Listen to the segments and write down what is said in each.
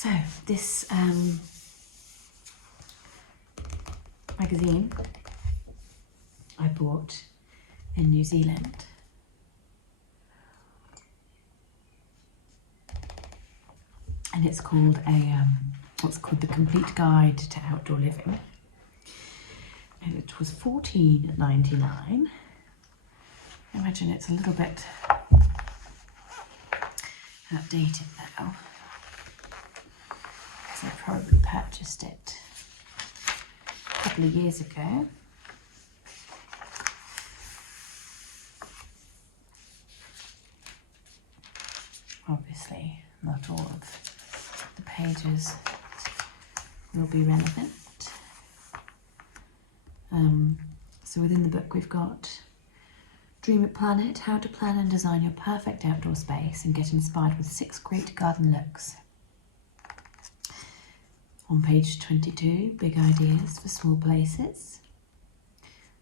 So this magazine I bought in New Zealand. And it's called what's called the Complete Guide to Outdoor Living. And it was $14.99. I imagine it's a little bit outdated now, because I probably purchased it a couple of years ago. Obviously, not all of the pages will be relevant. So within the book we've got Dream It Planet, how to plan and design your perfect outdoor space and get inspired with 6 great garden looks. On page 22, big ideas for small places.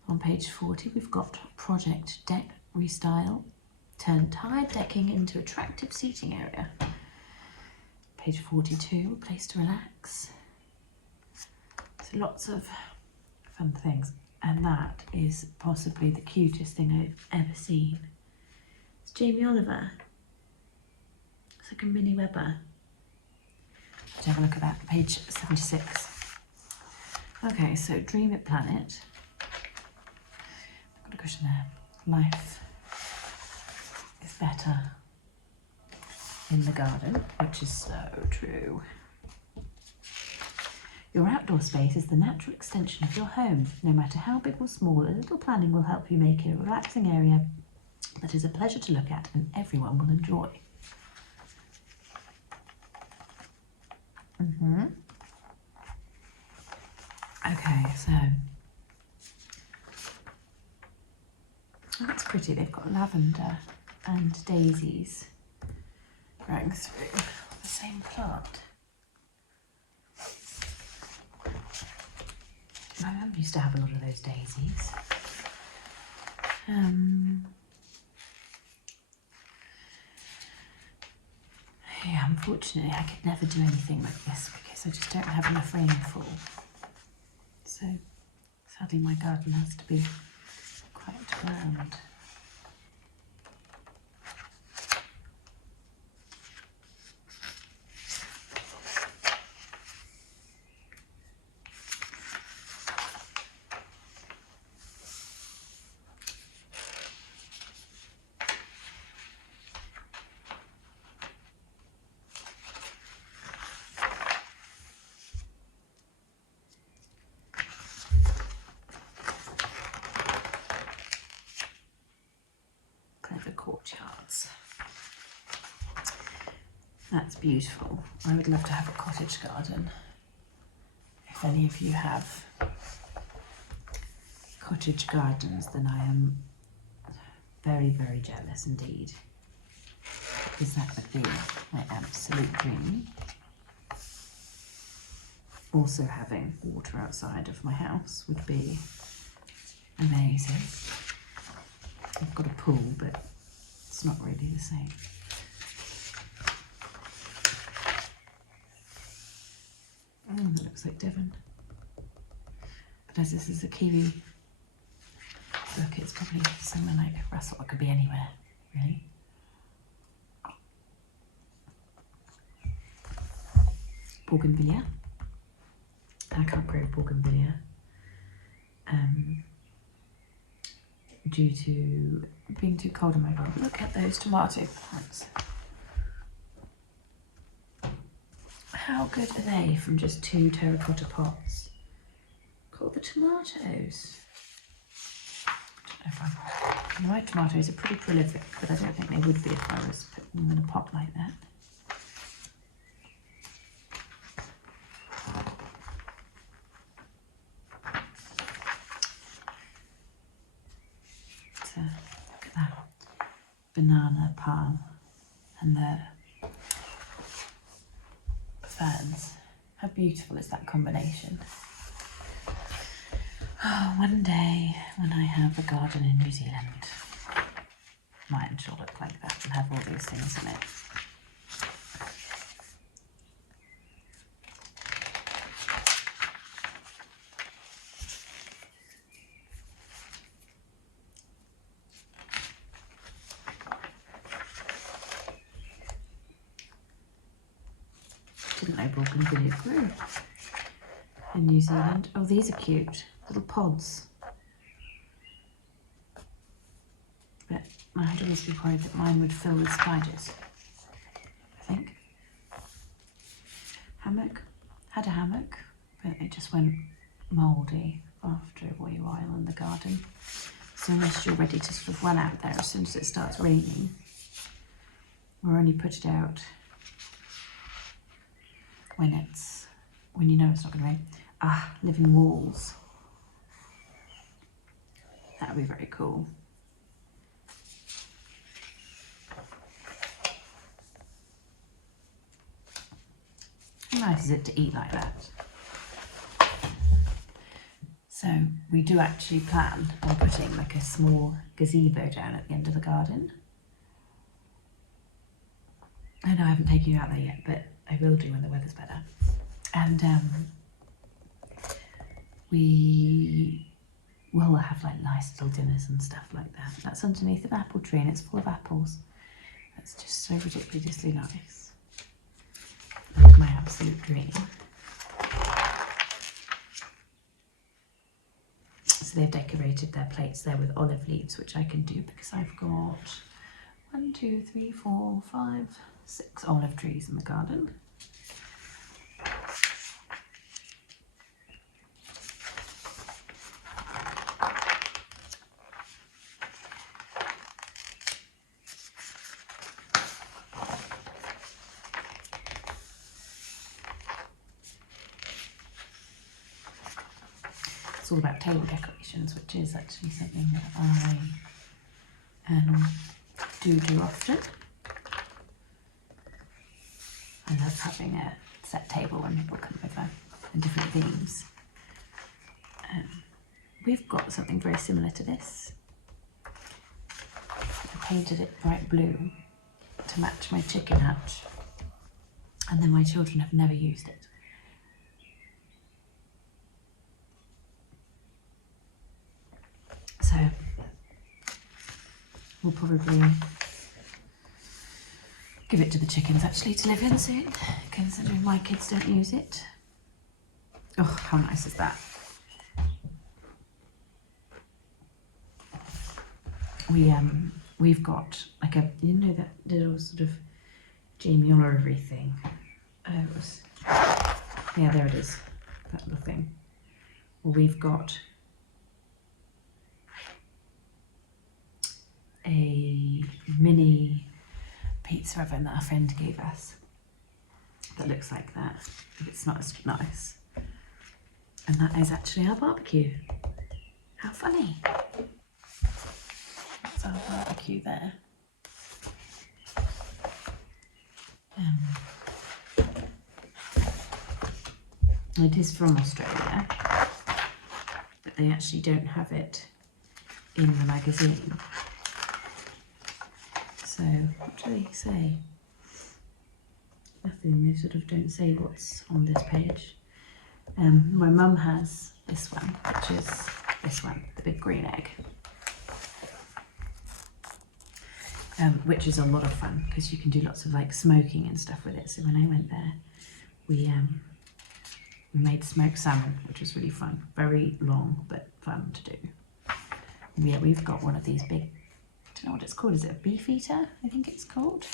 On page 40, we've got Project Deck Restyle, turn tired decking into attractive seating area. Page 42, a place to relax. So lots of fun things. And that is possibly the cutest thing I've ever seen. It's Jamie Oliver. It's like a mini Weber. Let's have a look at that, page 76. Okay, so Dream It Planet. I've got a cushion there. Life is better in the garden, which is so true. Your outdoor space is the natural extension of your home. No matter how big or small, a little planning will help you make it a relaxing area that is a pleasure to look at and everyone will enjoy. Okay, so that's pretty. They've got lavender and daisies growing through the same plant. My mum used to have a lot of those daisies. Yeah, unfortunately I could never do anything like this because I just don't have enough rainfall. So sadly my garden has to be quite grand. Clever courtyards. That's beautiful. I would love to have a cottage garden. If any of you have cottage gardens, then I am very, very jealous indeed, because that would be my absolute dream. Also having water outside of my house would be amazing. I've got a pool, but it's not really the same. That looks like Devon. But as this is a Kiwi book, it's probably somewhere like Russell. It could be anywhere, really. Bougainvillea. I can't grow bougainvillea due to being too cold in my room. Look at those tomato plants. How good are they from just 2 terracotta pots? Look at all the tomatoes. I don't know if my tomatoes are pretty prolific, but I don't think they would be if I was putting them in a pot like that. So, look at that banana palm and the ferns. How beautiful is that combination? Oh, one day when I have a garden in New Zealand, mine shall look like that and have all these things in it. didn't know bougainvillea grew in New Zealand. Oh, these are cute. Little pods. But I'd always be worried that mine would fill with spiders, I think. Hammock. Had a hammock, but it just went mouldy after a wee while in the garden. So unless you're ready to sort of run out there as soon as it starts raining, or only put it out when you know it's not going to rain. Ah, living walls. That would be very cool. How nice is it to eat like that? So we do actually plan on putting like a small gazebo down at the end of the garden. I know I haven't taken you out there yet, but I will do when the weather's better. And we will have like nice little dinners and stuff like that. That's underneath an apple tree and it's full of apples. That's just so ridiculously nice. That's my absolute dream. So they've decorated their plates there with olive leaves, which I can do because I've got 1, 2, 3, 4, 5, 6 olive trees in the garden. It's all about table decorations, which is actually something that I do often. I love having a set table when people come over and different themes. We've got something very similar to this. I painted it bright blue to match my chicken hutch, and then my children have never used it. So we'll probably give it to the chickens actually to live in soon, considering my kids don't use it. Oh, how nice is that? We've got like a, you know, that little sort of Jamie Oliver thing. Yeah, there it is, that little thing. Well, we've got a mini pizza oven that a friend gave us that looks like that, but it's not as nice. And that is actually our barbecue. How funny. That's our barbecue there. It is from Australia, but they actually don't have it in the magazine. So what do they say? Nothing, they sort of don't say what's on this page. My mum has this one, which is this one, the big green egg. Which is a lot of fun because you can do lots of like smoking and stuff with it. So when I went there, we made smoked salmon, which was really fun. Very long, but fun to do. Yeah, we've got one of these big, I don't know what it's called, is it a beef eater? I think it's called.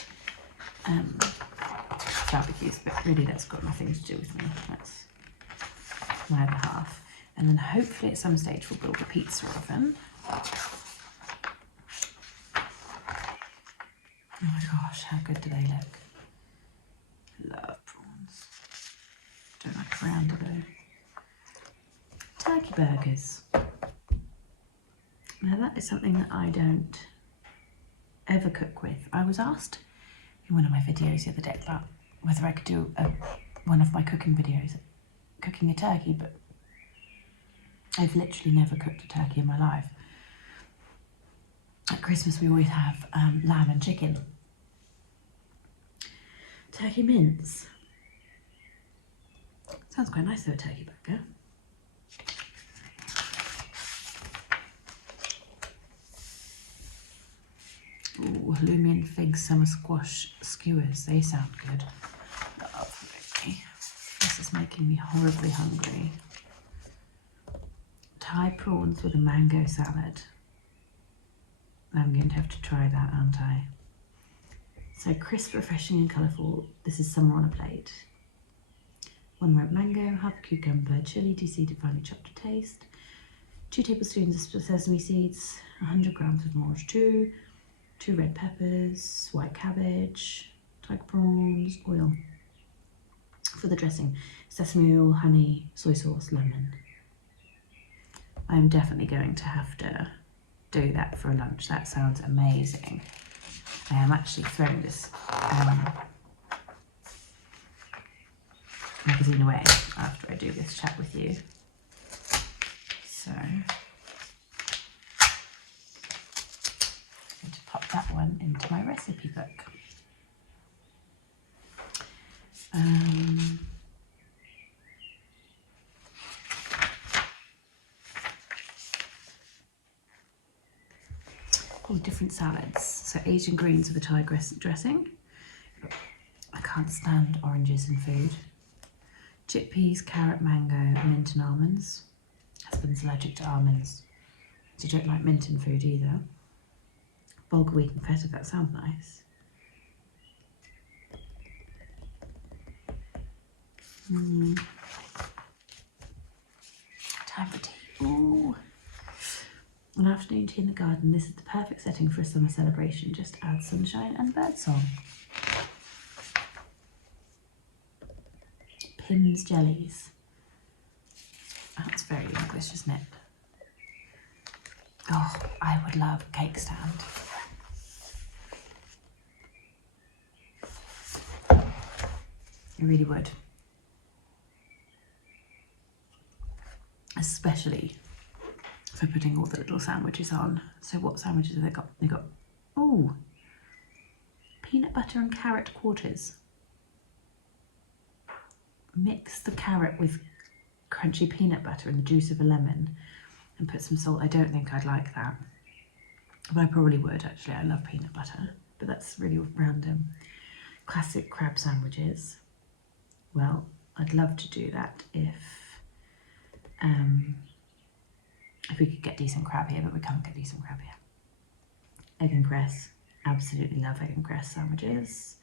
Barbecues, but really that's got nothing to do with me. That's my other half. And then hopefully at some stage we'll build a pizza oven. Oh my gosh, how good do they look? Love prawns. Don't like rounder though. Turkey burgers. Now that is something that I don't ever cook with. I was asked in one of my videos the other day about whether I could do one of my cooking videos, cooking a turkey, but I've literally never cooked a turkey in my life. At Christmas we always have lamb and chicken. Turkey mince. Sounds quite nice though, a turkey burger. Ooh, halloumi and fig summer squash skewers. They sound good. Lovely. is making me horribly hungry. Thai prawns with a mango salad. I'm going to have to try that, aren't I? So crisp, refreshing and colourful. This is summer on a plate. 1 ripe mango, half a cucumber, chilli de-seeded, finely chopped to taste. 2 tablespoons of sesame seeds, 100 grams of Morge 2, 2 red peppers, white cabbage, tiger prawns, oil. For the dressing, sesame oil, honey, soy sauce, lemon. I'm definitely going to have to do that for a lunch. That sounds amazing. I am actually throwing this magazine away after I do this chat with you. So I'm going to pop that one into my recipe book. All different salads. So Asian greens with a Thai dressing. I can't stand oranges in food. Chickpeas, carrot, mango, mint and almonds. Husband's allergic to almonds, so don't like mint in food either. Bulgur wheat and feta, that sounds nice. Time for tea. Ooh. An afternoon tea in the garden. This is the perfect setting for a summer celebration. Just add sunshine and birdsong. Pimm's jellies. That's very English, isn't it? Oh, I would love a cake stand. I really would. Especially for putting all the little sandwiches on. So what sandwiches have they got? They got, oh, peanut butter and carrot quarters. Mix the carrot with crunchy peanut butter and the juice of a lemon and put some salt. I don't think I'd like that, but I probably would actually. I love peanut butter, but that's really random. Classic crab sandwiches. Well, I'd love to do that if we could get decent crab here, but we can't get decent crab here. Egg and cress. Absolutely love egg and cress sandwiches.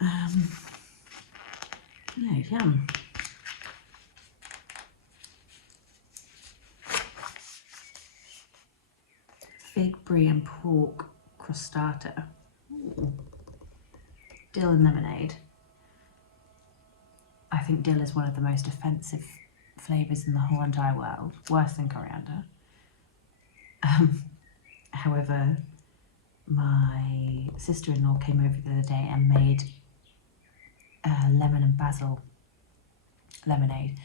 Yeah, yum. Fig, brie and pork crostata. Ooh. Dill and lemonade. I think dill is one of the most offensive flavours in the whole entire world, worse than coriander. However, my sister-in-law came over the other day and made lemon and basil lemonade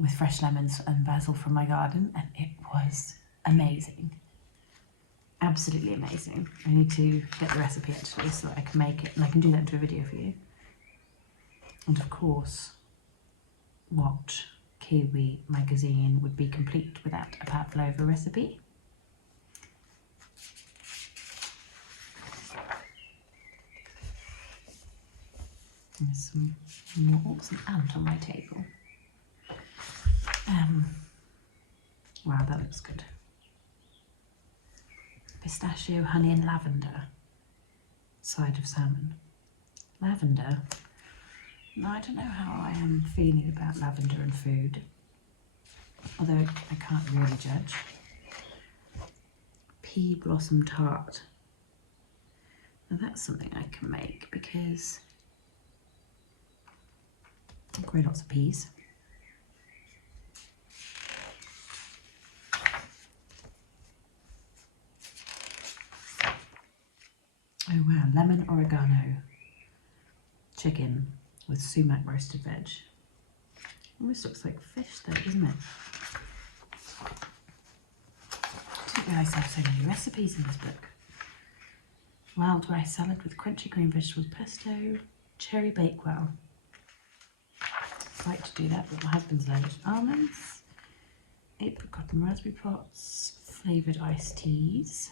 with fresh lemons and basil from my garden, and it was amazing. Absolutely amazing. I need to get the recipe actually so that I can make it, and I can do that into a video for you. And of course, what Kiwi magazine would be complete without a pavlova recipe? There's some ant on my table. Wow, that looks good. Pistachio, honey and lavender. Side of salmon. Lavender? No, I don't know how I am feeling about lavender and food. Although I can't really judge. Pea blossom tart. Now that's something I can make because I grow lots of peas. Oh wow, lemon oregano chicken with sumac roasted veg. Almost looks like fish though, doesn't it? I didn't realise I have so many recipes in this book. Wild rice salad with crunchy green vegetables, pesto, cherry bakewell. I'd like to do that, but my husband's allergic to almonds. Apricot and raspberry plots, flavoured iced teas.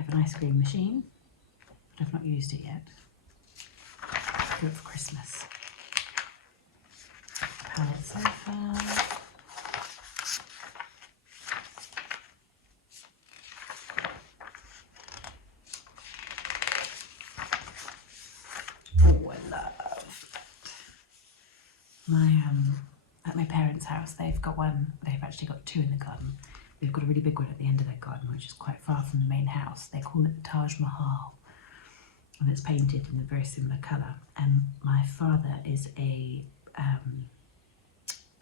have an ice cream machine, but I've not used it yet. Do it for Christmas. Palette sofa. Oh, I love my at my parents' house. They've got one. They've actually got two in the garden. They've got a really big one at the end of their garden, which is quite far from the main house. They call it the Taj Mahal, and it's painted in a very similar colour. And my father is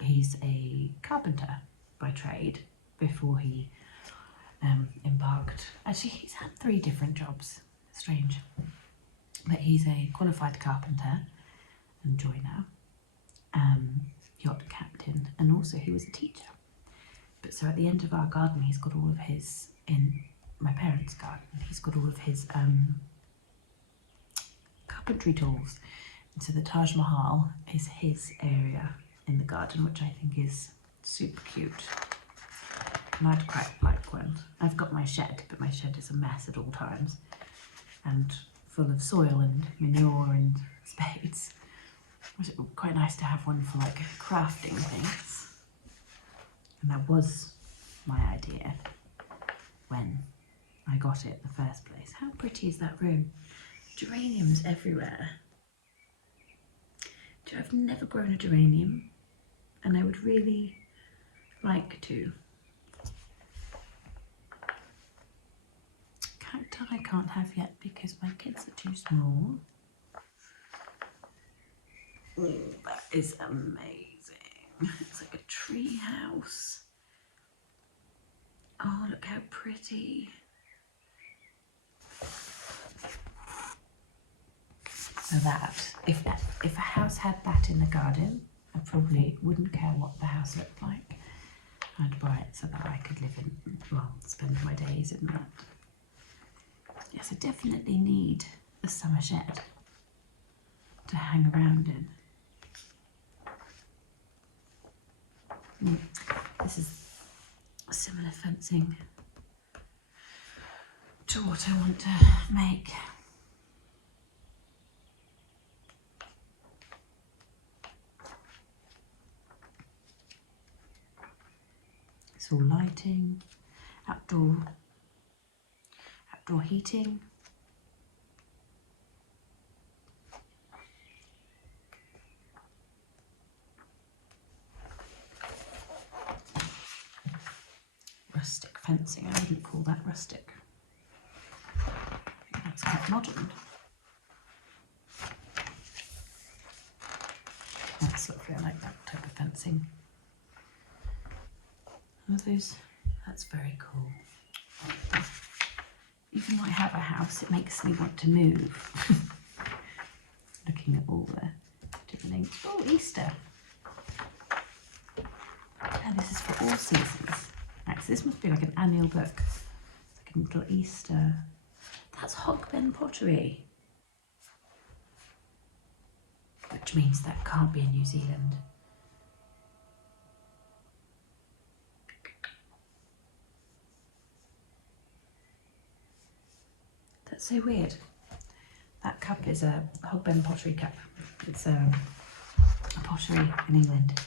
he's a carpenter by trade before he embarked. Actually, he's had 3 different jobs. Strange. But he's a qualified carpenter and joiner, yacht captain, and also he was a teacher. But so at the end of our garden, he's got all of his, in my parents' garden, he's got all of his carpentry tools. And so the Taj Mahal is his area in the garden, which I think is super cute. And I'd quite like one. I've got my shed, but my shed is a mess at all times and full of soil and manure and spades. It would be quite nice to have one for like crafting things. And that was my idea when I got it in the first place. How pretty is that room? Geraniums everywhere. I've never grown a geranium, and I would really like to. Cacti I can't have yet because my kids are too small. Oh, that is amazing. It's like a tree house. Oh, look how pretty. So that, if a house had that in the garden, I probably wouldn't care what the house looked like. I'd buy it so that I could live in, well, spend my days in that. Yes, I definitely need a summer shed to hang around in. This is similar fencing to what I want to make. It's all lighting, outdoor heating. Rustic fencing. I wouldn't call that rustic. I think that's quite modern. That's lovely. I like that type of fencing. Are those? That's very cool. Even though I have a house, it makes me want to move. Looking at all the different things. Oh, Easter. And this is for all seasons. Right, so this must be like an annual book. It's like a little Easter. That's Hogben pottery. Which means that can't be in New Zealand. That's so weird. That cup is a Hogben pottery cup. It's a pottery in England,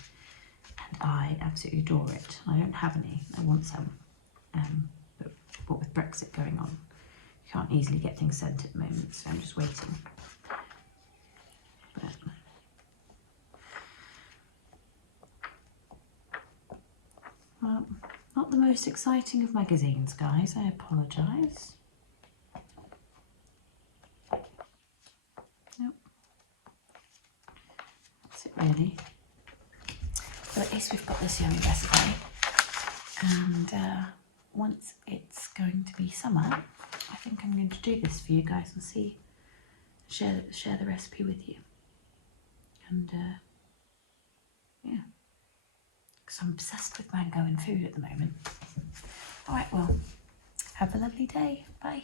and I absolutely adore it. I don't have any. I want some, but with Brexit going on, you can't easily get things sent at the moment, so I'm just waiting. But well, not the most exciting of magazines, guys. I apologise. Really, but at least we've got this yummy recipe, and once it's going to be summer, I think I'm going to do this for you guys and share the recipe with you. And yeah, because I'm obsessed with mango and food at the moment. All right, well, have a lovely day. Bye.